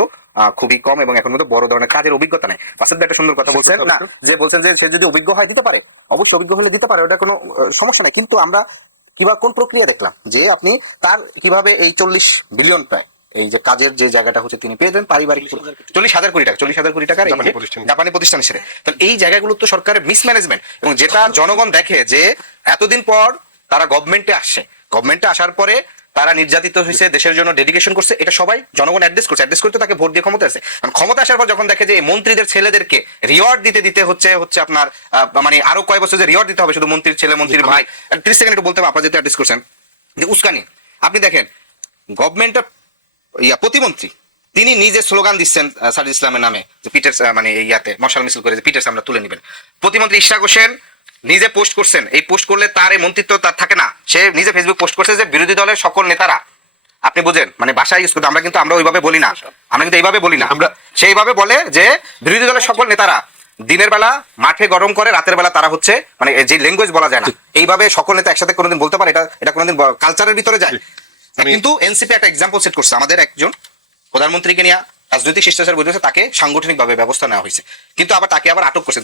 খুবই কম, এবং এখন পর্যন্ত বড় ধরনের কাজের অভিজ্ঞতা নেই। পাশে একটা সুন্দর কথা বলছেন না, যে বলছেন যে সে যদি অভিজ্ঞ হয় দিতে পারে, অবশ্যই অভিজ্ঞ হলে দিতে পারে, ওটা কোনো সমস্যা নাই। কিন্তু আমরা কিংবা কোন প্রক্রিয়া দেখলাম যে আপনি তার কিভাবে এই 40 বিলিয়ন প্রায় এই যে কাজের যে জায়গাটা হচ্ছে তিনি পেয়ে যান পারিবারিক 40,000 কোটি টাকা, 40,000 কোটি টাকার জাপানি প্রতিষ্ঠান হিসেবে। তাহলে এই জায়গাগুলো তো সরকারের মিসম্যানেজমেন্ট, এবং যেটা জনগণ দেখে যে এতদিন পর তারা গভর্নমেন্টে আসছে, গভর্নমেন্টে আসার পরে তারা নির্যাতিত হয়েছে, দেশের জন্য ডেডিকেশন করছে, এটা সবাই জনগণ অ্যাড্রেস করতে তাকে ভোট দিয়ে ক্ষমতা আসে। কারণ ক্ষমতা আসার পর যখন দেখে যে মন্ত্রীদের ছেলেদেরকে রিওয়ার্ড দিতে হচ্ছে আপনার মানে আরো কয় বছর যে রিওয়ার্ড দিতে হবে শুধু মন্ত্রীর ছেলে মন্ত্রীর ভাই, 30 সেকেন্ড একটু বলতে হবে, আপনারা যেটা অ্যাড্রেস করছেন যে উস্কানি। আপনি দেখেন গভর্নমেন্টের প্রতিমন্ত্রী তিনি নিজে স্লোগান দিচ্ছেন সাজিদ ইসলামের নামে, যে পিটার মানে ইয়াতে মশাল মিছিল করে যে পিটার্স আমরা তুলে নেবেন। প্রতিমন্ত্রী ইশরাক হোসেন নিজে পোস্ট করছেন, এই পোস্ট করলে তার এই মন্ত্রিত্ব তার থাকে না, সে নিজে ফেসবুক পোস্ট করছে যে বিরোধী দলের সকল নেতারা, আপনি বুঝেন মানে ভাষা ইউজ করতে, আমরা ওইভাবে বলি না, আমরা কিন্তু এইভাবে বলি না, আমরা সেইভাবে বলে যে বিরোধী দলের সকল নেতারা দিনের বেলা মাঠে গরম করে, রাতের বেলা তারা হচ্ছে মানে যে ল্যাঙ্গুয়েজ বলা যায় না, এইভাবে সকল নেতা একসাথে কোনোদিন বলতে পারে, এটা কোনোদিন কালচারের ভিতরে যায়। কিন্তু এনসিপি একটা এক্সাম্পল সেট করছে, আমাদের একজন প্রধানমন্ত্রীকে নিয়ে রাজনৈতিক শিষ্টাচার বৈঠকে তাকে সাংগঠনিকভাবে ব্যবস্থা নেওয়া হয়েছে, কিন্তু আবার তাকে আবার আটক করছে।